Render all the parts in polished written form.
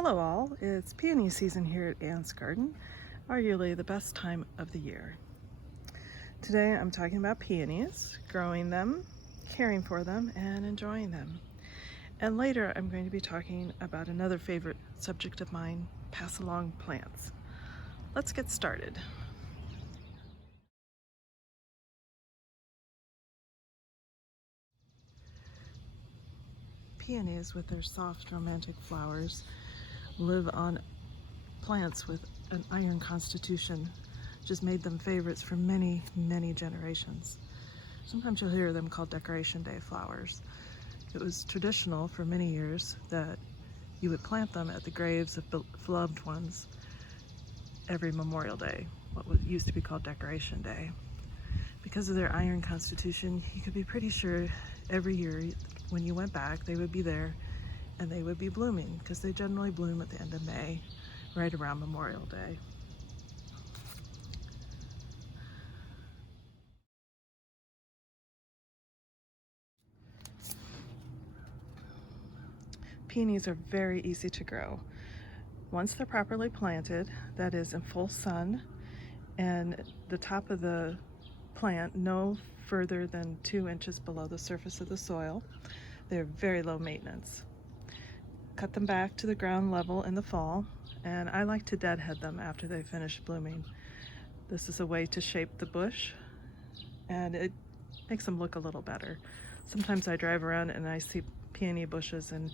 Hello all, it's peony season here at Anne's Garden, arguably the best time of the year. Today I'm talking about peonies, growing them, caring for them, and enjoying them. And later I'm going to be talking about another favorite subject of mine, Passalong plants. Let's get started. Peonies, with their soft romantic flowers, live on plants with an iron constitution, which has made them favorites for many, many generations. Sometimes you'll hear them called Decoration Day flowers. It was traditional for many years that you would plant them at the graves of loved ones every Memorial Day, what used to be called Decoration Day. Because of their iron constitution, you could be pretty sure every year when you went back, they would be there and they would be blooming, because they generally bloom at the end of May, right around Memorial Day. Peonies are very easy to grow. Once they're properly planted, that is in full sun, and the top of the plant no further than 2 inches below the surface of the soil, they're very low maintenance. Cut them back to the ground level in the fall, and I like to deadhead them after they finish blooming. This is a way to shape the bush, and it makes them look a little better. Sometimes I drive around and I see peony bushes in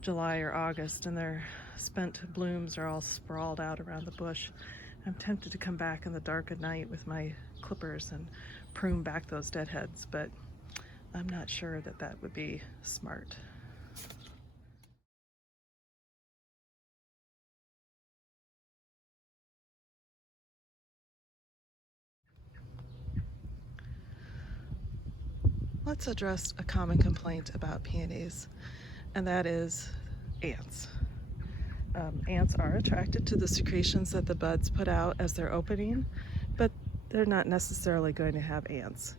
July or August, and their spent blooms are all sprawled out around the bush. I'm tempted to come back in the dark of night with my clippers and prune back those deadheads, but I'm not sure that that would be smart. Let's address a common complaint about peonies, and that is ants. Ants are attracted to the secretions that the buds put out as they're opening, but they're not necessarily going to have ants.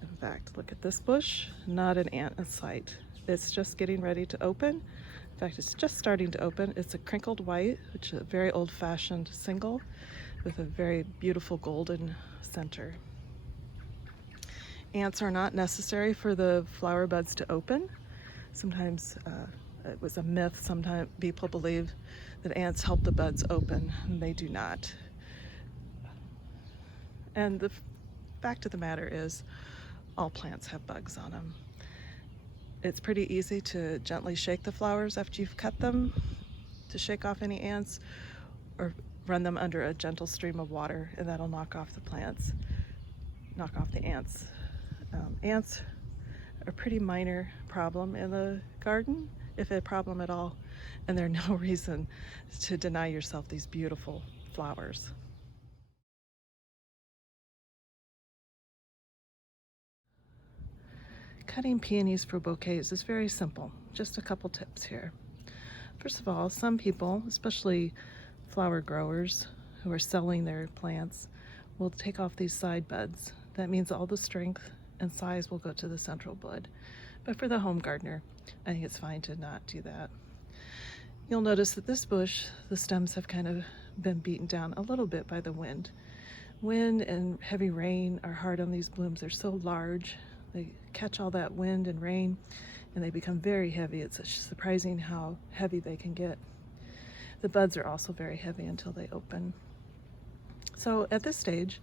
In fact, look at this bush, not an ant in sight. It's just getting ready to open. In fact, it's just starting to open. It's a crinkled white, which is a very old-fashioned single with a very beautiful golden center. Ants are not necessary for the flower buds to open. Sometimes it was a myth. Sometimes people believe that ants help the buds open, and they do not. And the fact of the matter is, all plants have bugs on them. It's pretty easy to gently shake the flowers after you've cut them to shake off any ants, or run them under a gentle stream of water, and that'll knock off the ants. Ants are a pretty minor problem in the garden, if a problem at all, and they're no reason to deny yourself these beautiful flowers. Cutting peonies for bouquets is very simple. Just a couple tips here. First of all, some people, especially flower growers who are selling their plants, will take off these side buds. That means all the strength and size will go to the central bud. But for the home gardener, I think it's fine to not do that. You'll notice that this bush, the stems have kind of been beaten down a little bit by the wind. Wind and heavy rain are hard on these blooms. They're so large. They catch all that wind and rain, and they become very heavy. It's surprising how heavy they can get. The buds are also very heavy until they open. So at this stage,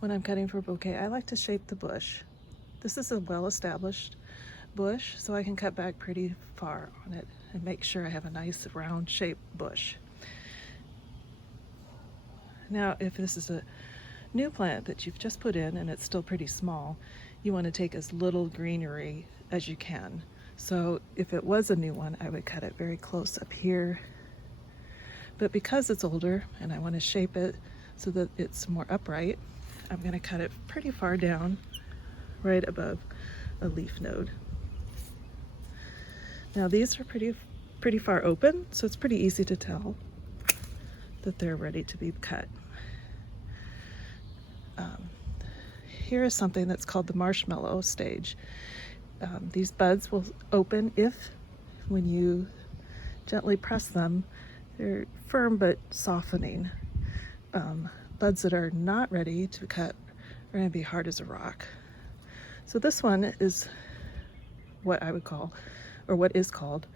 when I'm cutting for bouquet, I like to shape the bush. This is a well-established bush, so I can cut back pretty far on it and make sure I have a nice round shaped bush. Now, if this is a new plant that you've just put in and it's still pretty small, you want to take as little greenery as you can. So if it was a new one, I would cut it very close up here. But because it's older and I want to shape it so that it's more upright, I'm going to cut it pretty far down, right above a leaf node. Now these are pretty far open, so it's pretty easy to tell that they're ready to be cut. Here is something that's called the Marshmallow Stage. These buds will open if, when you gently press them. They're firm but softening. Buds that are not ready to cut are going to be hard as a rock. So this one is what I would call, or what is called,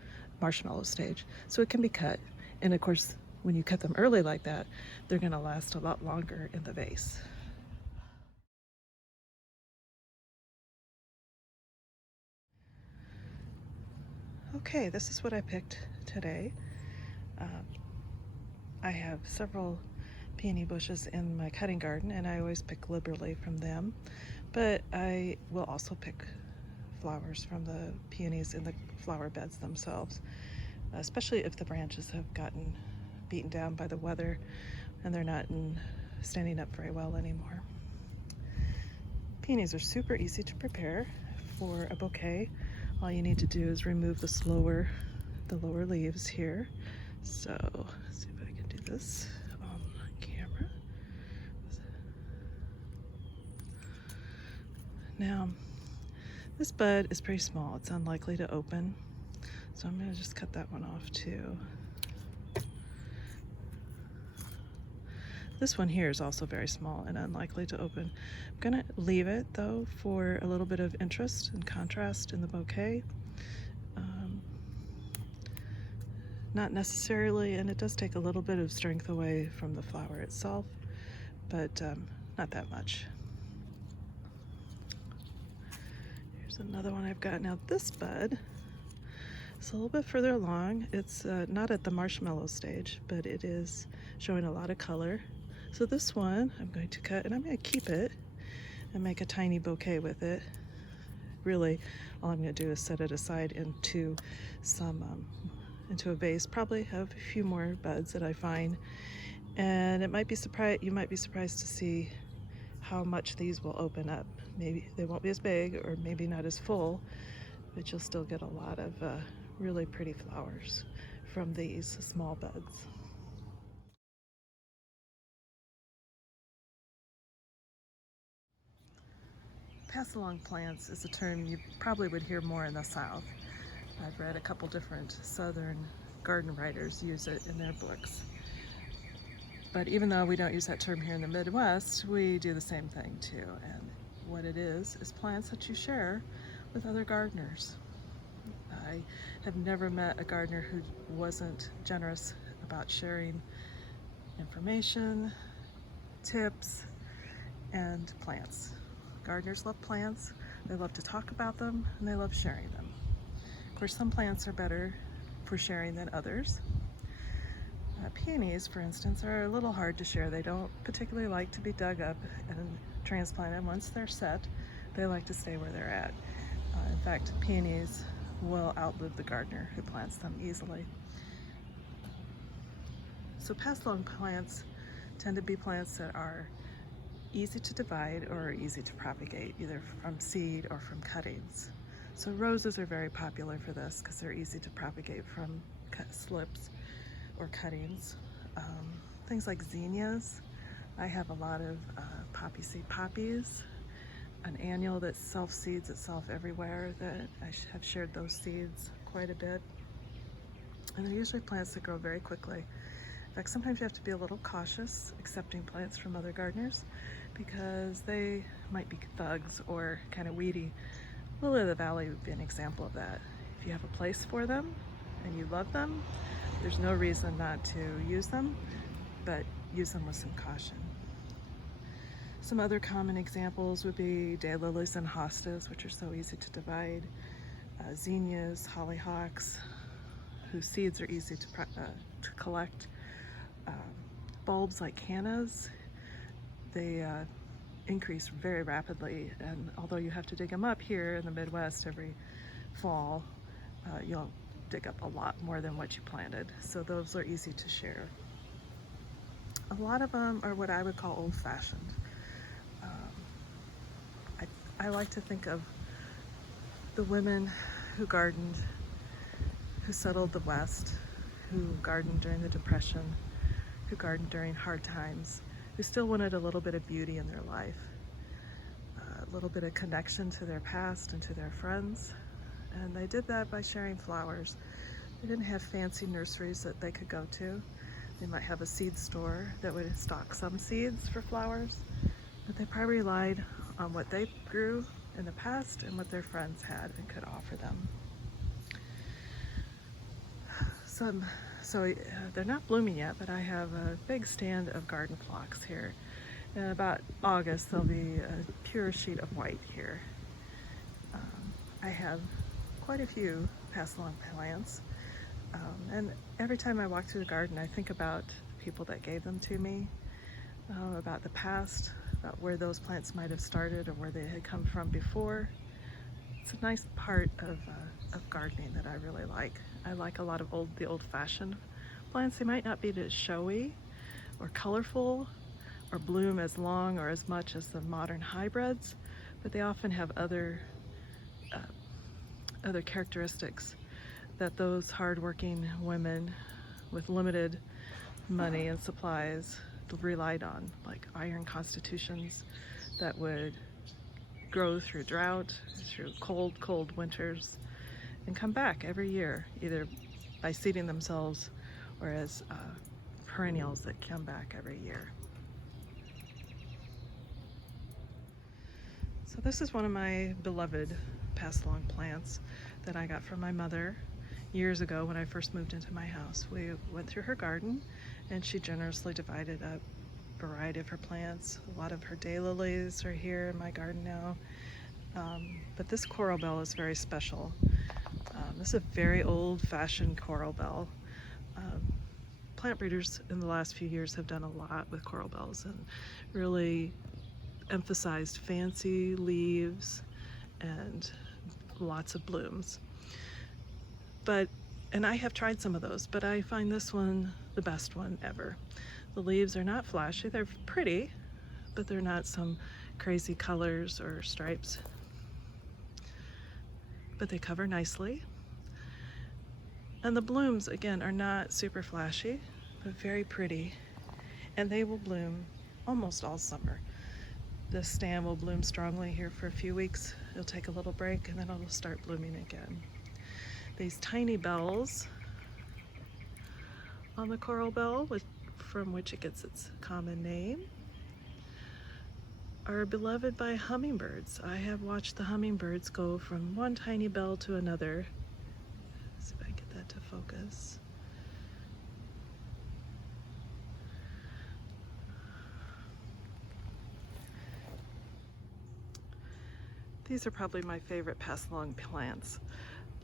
Marshmallow Stage. So it can be cut, and of course when you cut them early like that, they're going to last a lot longer in the vase. Okay, this is what I picked today. I have several peony bushes in my cutting garden, and I always pick liberally from them, but I will also pick flowers from the peonies in the flower beds themselves, especially if the branches have gotten beaten down by the weather and they're not standing up very well anymore. Peonies are super easy to prepare for a bouquet. All you need to do is remove the lower leaves here. So let's see if I can do this on camera. Now, this bud is pretty small. It's unlikely to open, so I'm going to just cut that one off too. This one here is also very small and unlikely to open. I'm going to leave it though for a little bit of interest and contrast in the bouquet. Not necessarily, and it does take a little bit of strength away from the flower itself, but not that much. Here's another one I've got. Now this bud is a little bit further along. It's not at the marshmallow stage, but it is showing a lot of color. So this one I'm going to cut, and I'm going to keep it and make a tiny bouquet with it. Really, all I'm going to do is set it aside into into a vase. Probably have a few more buds that I find, and you might be surprised to see how much these will open up. Maybe they won't be as big, or maybe not as full, but you'll still get a lot of really pretty flowers from these small buds. Passalong plants is a term you probably would hear more in the South. I've read a couple different Southern garden writers use it in their books. But even though we don't use that term here in the Midwest, we do the same thing too. And what it is plants that you share with other gardeners. I have never met a gardener who wasn't generous about sharing information, tips, and plants. Gardeners love plants, they love to talk about them, and they love sharing them. Of course, some plants are better for sharing than others. Peonies, for instance, are a little hard to share. They don't particularly like to be dug up and transplanted. Once they're set, they like to stay where they're at. In fact, peonies will outlive the gardener who plants them easily. So Passalong plants tend to be plants that are easy to divide or easy to propagate, either from seed or from cuttings. So roses are very popular for this because they're easy to propagate from slips or cuttings. Things like zinnias. I have a lot of poppy seed poppies, an annual that self-seeds itself everywhere, that I have shared those seeds quite a bit. And they're usually plants that grow very quickly. In fact, sometimes you have to be a little cautious accepting plants from other gardeners because they might be thugs or kind of weedy. Lily of the Valley would be an example of that. If you have a place for them and you love them, there's no reason not to use them, but use them with some caution. Some other common examples would be daylilies and hostas, which are so easy to divide, zinnias, hollyhocks, whose seeds are easy to collect, bulbs like cannas. They increase very rapidly, and although you have to dig them up here in the Midwest every fall, you'll dig up a lot more than what you planted, so those are easy to share. A lot of them are what I would call old-fashioned. I like to think of the women who gardened, who settled the West, who gardened during the Depression, who gardened during hard times, who still wanted a little bit of beauty in their life, a little bit of connection to their past and to their friends. And they did that by sharing flowers They didn't have fancy nurseries that they could go to. They might have a seed store that would stock some seeds for flowers, but they probably relied on what they grew in the past and what their friends had and could offer them. So they're not blooming yet, but I have a big stand of garden phlox here. In about August, there'll be a pure sheet of white here. I have quite a few Passalong plants, and every time I walk through the garden, I think about the people that gave them to me, about the past, about where those plants might have started or where they had come from before. It's a nice part of gardening that I really like. I like a lot of the old-fashioned plants. They might not be as showy or colorful or bloom as long or as much as the modern hybrids, but they often have other characteristics that those hardworking women with limited money and supplies relied on, like iron constitutions that would grow through drought, through cold winters, and come back every year, either by seeding themselves or as perennials that come back every year. So this is one of my beloved Passalong plants that I got from my mother years ago when I first moved into my house. We went through her garden and she generously divided up a variety of her plants. A lot of her daylilies are here in my garden now. But this Choral Bell is very special. This is a very old-fashioned Choral Bell. Plant breeders in the last few years have done a lot with Choral Bells and really emphasized fancy leaves and lots of blooms. And I have tried some of those, but I find this one the best one ever. The leaves are not flashy, they're pretty, but they're not some crazy colors or stripes. But they cover nicely. And the blooms, again, are not super flashy, but very pretty. And they will bloom almost all summer. This stand will bloom strongly here for a few weeks. It'll take a little break and then it'll start blooming again. These tiny bells on the Choral Bell, from which it gets its common name, are beloved by hummingbirds. I have watched the hummingbirds go from one tiny bell to another. Let's see if I can get that to focus. These are probably my favorite Passalong plants,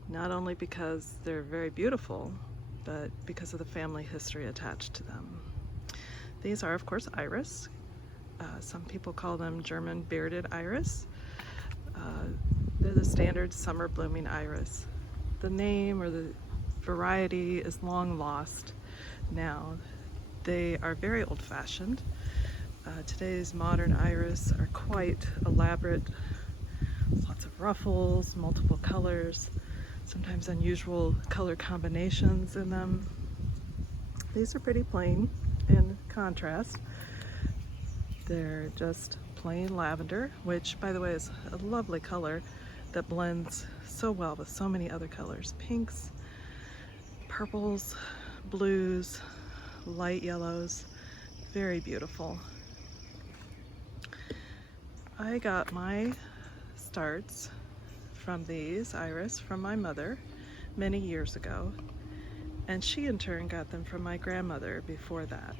not only because they're very beautiful, but because of the family history attached to them. These are, of course, iris. Some people call them German bearded iris. They're the standard summer blooming iris. The name or the variety is long lost now. They are very old-fashioned. Today's modern iris are quite elaborate. Lots of ruffles, multiple colors, sometimes unusual color combinations in them. These are pretty plain in contrast. They're just plain lavender, which, by the way, is a lovely color that blends so well with so many other colors. Pinks, purples, blues, light yellows, very beautiful. I got my starts from these iris from my mother many years ago, and she in turn got them from my grandmother before that.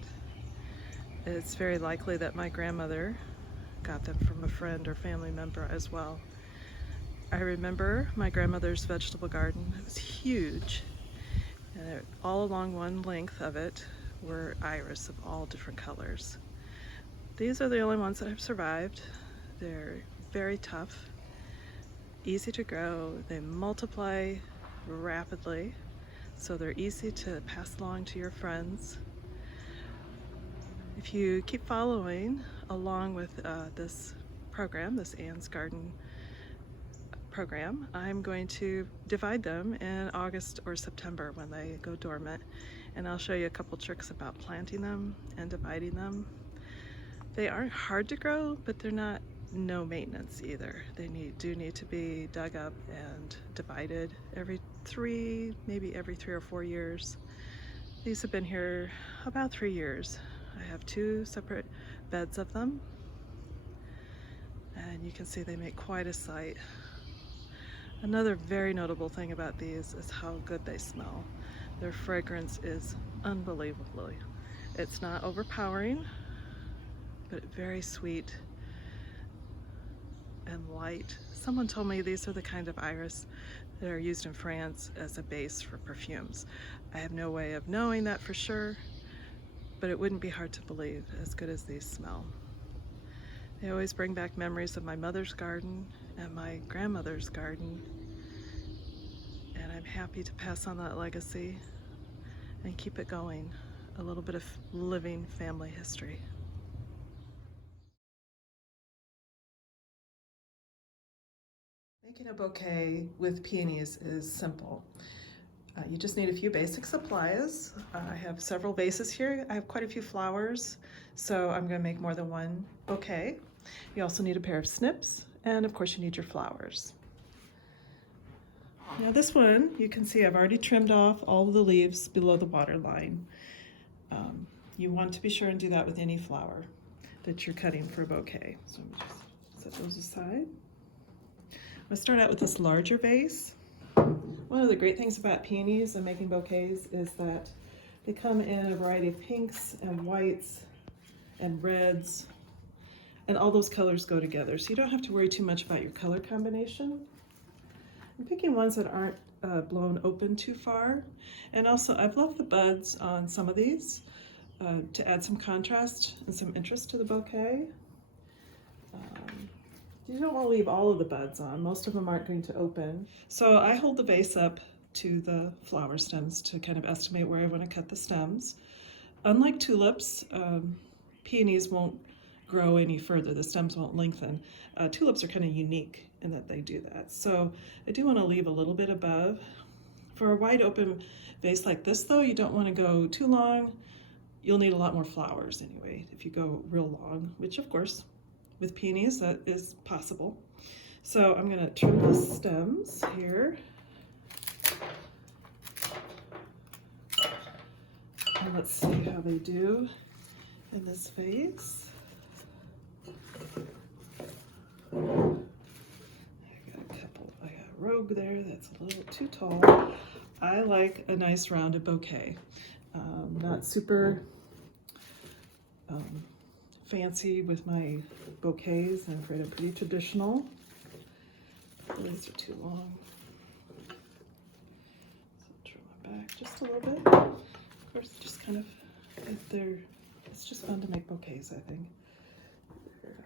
It's very likely that my grandmother got them from a friend or family member as well. I remember my grandmother's vegetable garden. It was huge, and all along one length of it were iris of all different colors. These are the only ones that have survived. They're very tough, easy to grow, they multiply rapidly, so they're easy to pass along to your friends. If you keep following along with this program, this Anne's Garden program, I'm going to divide them in August or September when they go dormant, and I'll show you a couple tricks about planting them and dividing them. They aren't hard to grow, but they're not no maintenance either. They do need to be dug up and divided every maybe every 3 or 4 years. These have been here about 3 years. I have 2 separate beds of them, and you can see they make quite a sight. Another very notable thing about these is how good they smell. Their fragrance is unbelievably. It's not overpowering, but very sweet and light. Someone told me these are the kind of iris that are used in France as a base for perfumes. I have no way of knowing that for sure, but it wouldn't be hard to believe, as good as these smell. They always bring back memories of my mother's garden and my grandmother's garden, and I'm happy to pass on that legacy and keep it going. A little bit of living family history. Making a bouquet with peonies is simple. You just need a few basic supplies. I have several vases here. I have quite a few flowers, so I'm going to make more than one bouquet. You also need a pair of snips, and of course you need your flowers. Now this one, you can see I've already trimmed off all of the leaves below the water line. You want to be sure and do that with any flower that you're cutting for a bouquet. So I'm just set those aside. I'm going to start out with this larger vase. One of the great things about peonies and making bouquets is that they come in a variety of pinks and whites and reds, and all those colors go together. So you don't have to worry too much about your color combination. I'm picking ones that aren't blown open too far. And also I've left the buds on some of these to add some contrast and some interest to the bouquet. You don't want to leave all of the buds on. Most of them aren't going to open. So I hold the vase up to the flower stems to kind of estimate where I want to cut the stems. Unlike tulips, peonies won't grow any further. The stems won't lengthen. Tulips are kind of unique in that they do that. So I do want to leave a little bit above. For a wide open vase like this though, you don't want to go too long. You'll need a lot more flowers anyway if you go real long, which of course with peonies that is possible. So I'm going to trim the stems here. And let's see how they do in this vase. I got a rogue there that's a little too tall. I like a nice rounded bouquet. Not super fancy with my bouquets. I'm afraid I'm pretty traditional. These are too long. So trim them back just a little bit. Of course, just kind of, it's just fun to make bouquets, I think. They're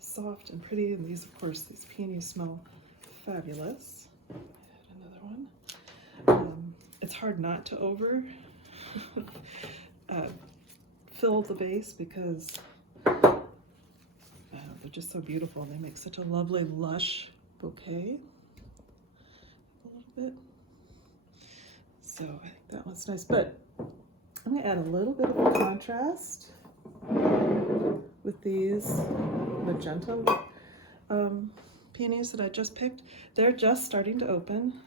soft and pretty, and these, of course, these peonies smell fabulous. Another one. It's hard not to over fill the vase because they're just so beautiful. They make such a lovely, lush bouquet. A little bit. So I think that one's nice, but I'm going to add a little bit of a contrast with these magenta peonies that I just picked. They're just starting to open,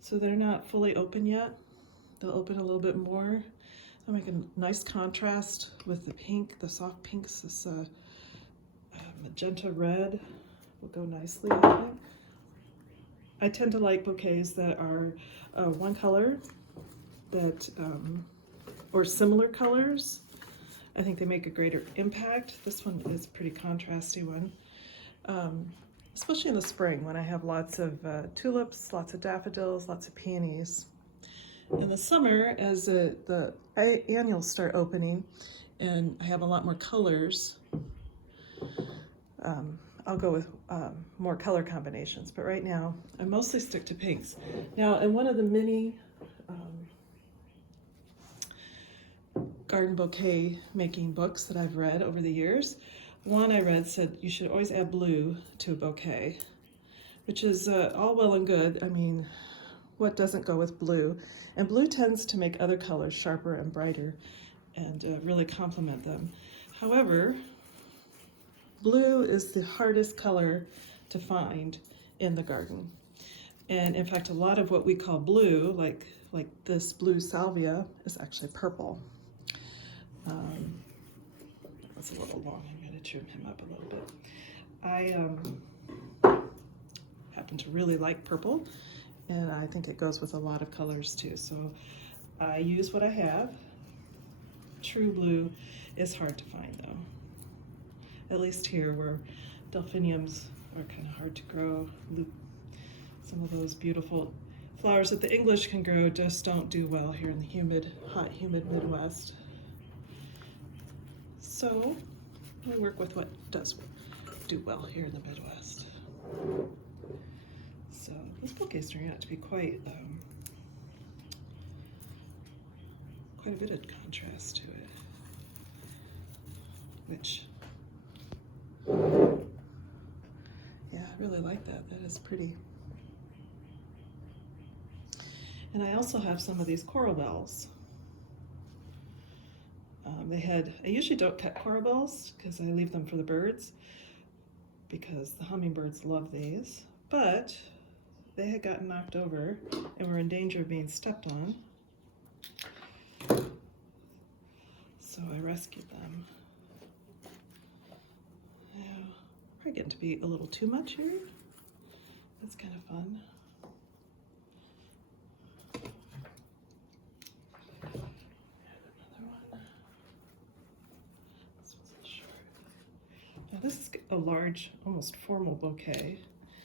so they're not fully open yet. They'll open a little bit more. I'll make a nice contrast with the pink, the soft pinks. This magenta red will go nicely, I think. I tend to like bouquets that are one color, or similar colors. I think they make a greater impact. This one is a pretty contrasty one, especially in the spring when I have lots of tulips, lots of daffodils, lots of peonies. In the summer, as the annuals start opening and I have a lot more colors, I'll go with more color combinations. But right now, I mostly stick to pinks. Now, in one of the mini garden bouquet making books that I've read over the years, one I read said you should always add blue to a bouquet, which is all well and good. I mean, what doesn't go with blue? And blue tends to make other colors sharper and brighter and really complement them. However, Blue is the hardest color to find in the garden. And in fact, a lot of what we call blue, like this blue salvia, is actually purple. That's a little long. I'm going to trim him up a little bit. I happen to really like purple, and I think it goes with a lot of colors too. So I use what I have. True blue is hard to find though. At least here where delphiniums are kind of hard to grow. Some of those beautiful flowers that the English can grow just don't do well here in the humid, hot, humid Midwest. So we work with what does do well here in the Midwest. So this bouquet is turning out to be quite a bit of contrast to it, which, yeah, I really like that. That is pretty. And I also have some of these coral bells. I usually don't cut coral bells because I leave them for the birds because the hummingbirds love these, but they had gotten knocked over and were in danger of being stepped on. So I rescued them. Yeah, probably getting to be a little too much here. That's kind of fun. This is a large, almost formal bouquet.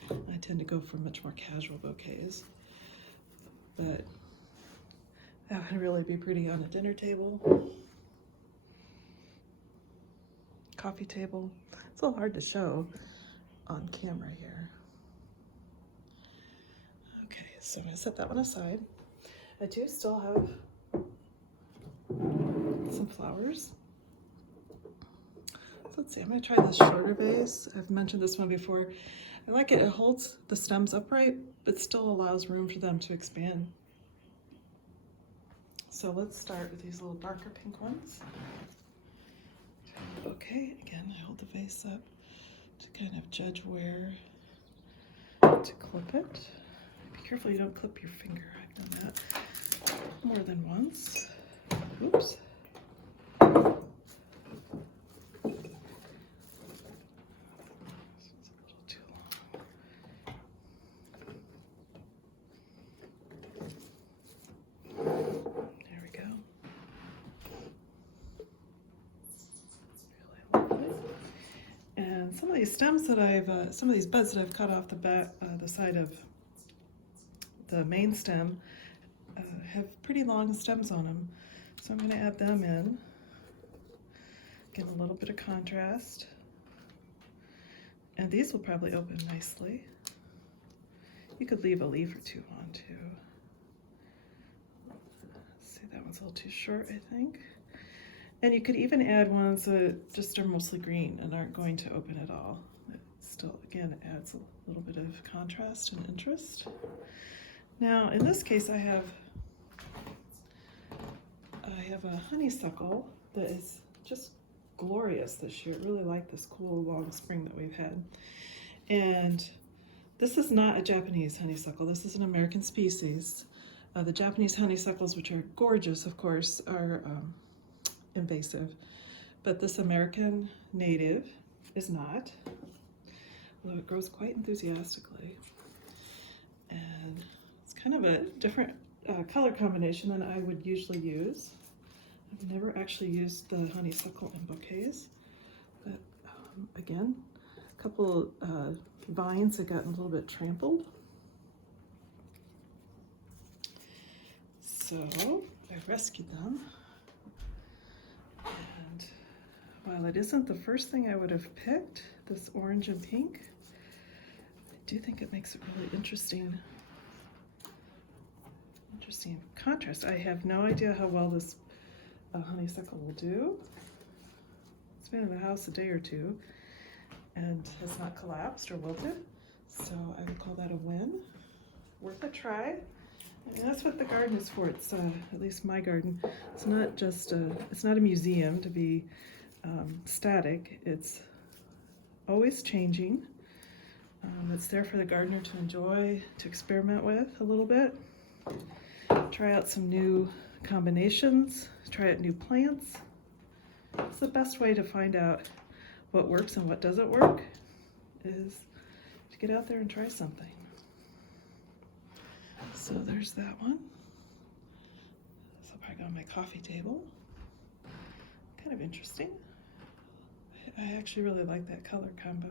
I tend to go for much more casual bouquets, but that would really be pretty on a dinner table, coffee table. It's a little hard to show on camera here. Okay, so I'm gonna set that one aside. I do still have some flowers. Let's see, I'm going to try this shorter vase. I've mentioned this one before. I like it. It holds the stems upright, but still allows room for them to expand. So let's start with these little darker pink ones. Okay, again, I hold the vase up to kind of judge where to clip it. Be careful you don't clip your finger. I've done that more than once. Oops. Some of these stems that some of these buds that I've cut off the side of the main stem have pretty long stems on them. So I'm going to add them in. Get a little bit of contrast. And these will probably open nicely. You could leave a leaf or two on too. Let's see, that one's a little too short, I think. And you could even add ones that just are mostly green and aren't going to open at all. It still, again, it adds a little bit of contrast and interest. Now, in this case, I have a honeysuckle that is just glorious this year. I really like this cool long spring that we've had. And this is not a Japanese honeysuckle. This is an American species. The Japanese honeysuckles, which are gorgeous, of course, are invasive, but this American native is not, although it grows quite enthusiastically. And it's kind of a different color combination than I would usually use. I've never actually used the honeysuckle in bouquets, but again, a couple vines have gotten a little bit trampled. So I rescued them. And while it isn't the first thing I would have picked, this orange and pink, I do think it makes it really interesting contrast. I have no idea how well this honeysuckle will do. It's been in the house a day or two and has not collapsed or wilted, so I would call that a win. Worth a try. And that's what the garden is for. It's at least my garden. It's not just it's not a museum to be static. It's always changing. It's there for the gardener to enjoy, to experiment with a little bit. Try out some new combinations, try out new plants. It's the best way to find out what works and what doesn't work, is to get out there and try something. So there's that one. This will probably go on my coffee table. Kind of interesting. I actually really like that color combo.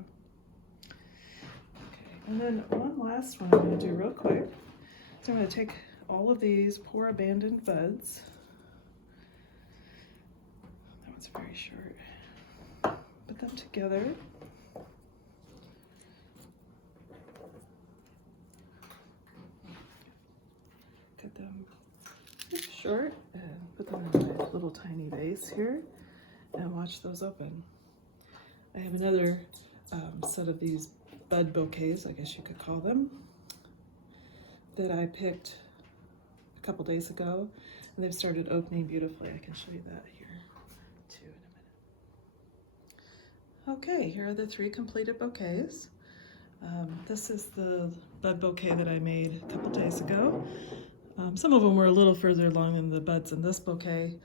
Okay, and then one last one I'm going to do real quick. So I'm going to take all of these poor abandoned buds. That one's very short. Put them together. Cut them short and put them in my little tiny vase here and watch those open. I have another set of these bud bouquets, I guess you could call them, that I picked a couple days ago, and they've started opening beautifully. I can show you that here too in a minute. Okay, here are the 3 completed bouquets. This is the bud bouquet that I made a couple days ago. Some of them were a little further along than the buds in this bouquet,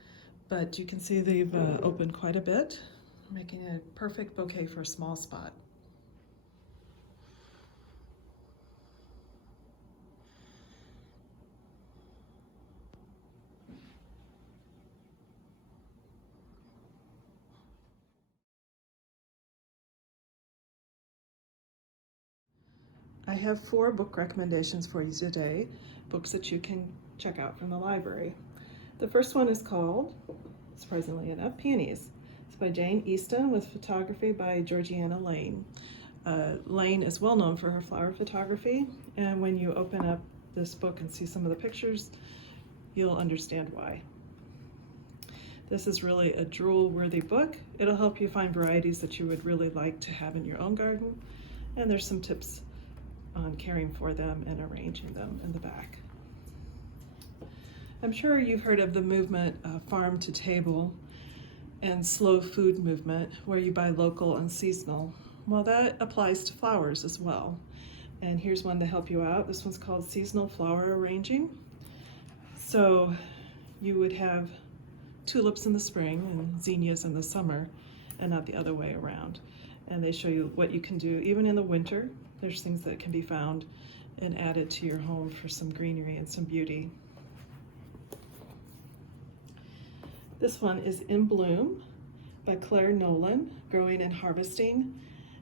but you can see they've opened quite a bit, making a perfect bouquet for a small spot. I have 4 book recommendations for you today, books that you can check out from the library. The first one is called, surprisingly enough, Peonies. It's by Jane Eastoe with photography by Georgiana Lane. Lane is well known for her flower photography, and when you open up this book and see some of the pictures, you'll understand why. This is really a drool-worthy book. It'll help you find varieties that you would really like to have in your own garden, and there's some tips on caring for them and arranging them in the back. I'm sure you've heard of the movement farm to table and slow food movement, where you buy local and seasonal. Well, that applies to flowers as well. And here's one to help you out. This one's called Seasonal Flower Arranging. So you would have tulips in the spring and zinnias in the summer, and not the other way around. And they show you what you can do even in the winter. There's things that can be found and added to your home for some greenery and some beauty. This one is In Bloom by Clare Nolan, growing and harvesting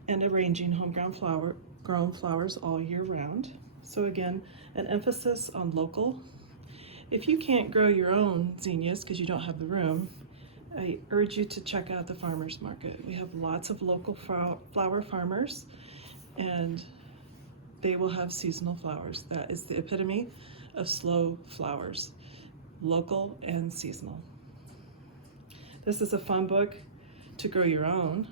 and arranging homegrown grown flowers all year round. So again, an emphasis on local. If you can't grow your own zinnias because you don't have the room, I urge you to check out the farmers market. We have lots of local flower farmers, and they will have seasonal flowers. That is the epitome of slow flowers, local and seasonal. This is a fun book to grow your own.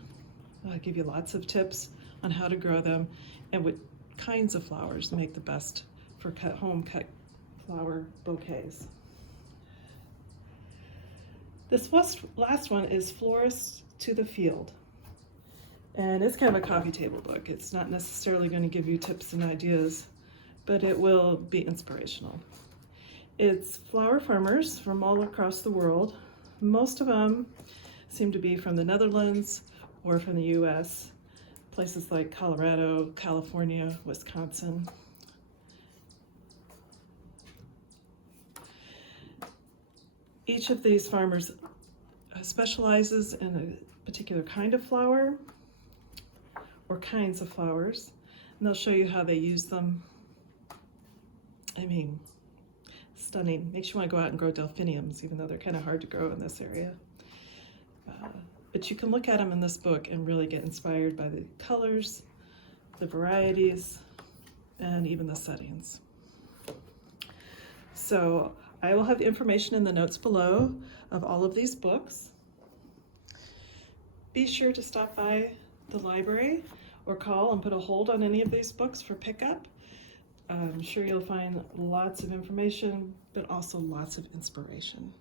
I'll give you lots of tips on how to grow them and what kinds of flowers make the best for home cut flower bouquets. This last one is Florists to the Field. And it's kind of a coffee table book. It's not necessarily going to give you tips and ideas, but it will be inspirational. It's flower farmers from all across the world. Most of them seem to be from the Netherlands or from the US, places like Colorado, California, Wisconsin. Each of these farmers specializes in a particular kind of flower or kinds of flowers, and they'll show you how they use them. I mean, stunning. Makes you want to go out and grow delphiniums, even though they're kind of hard to grow in this area. But you can look at them in this book and really get inspired by the colors, the varieties, and even the settings. So I will have information in the notes below of all of these books. Be sure to stop by the library or call and put a hold on any of these books for pickup. I'm sure you'll find lots of information, but also lots of inspiration.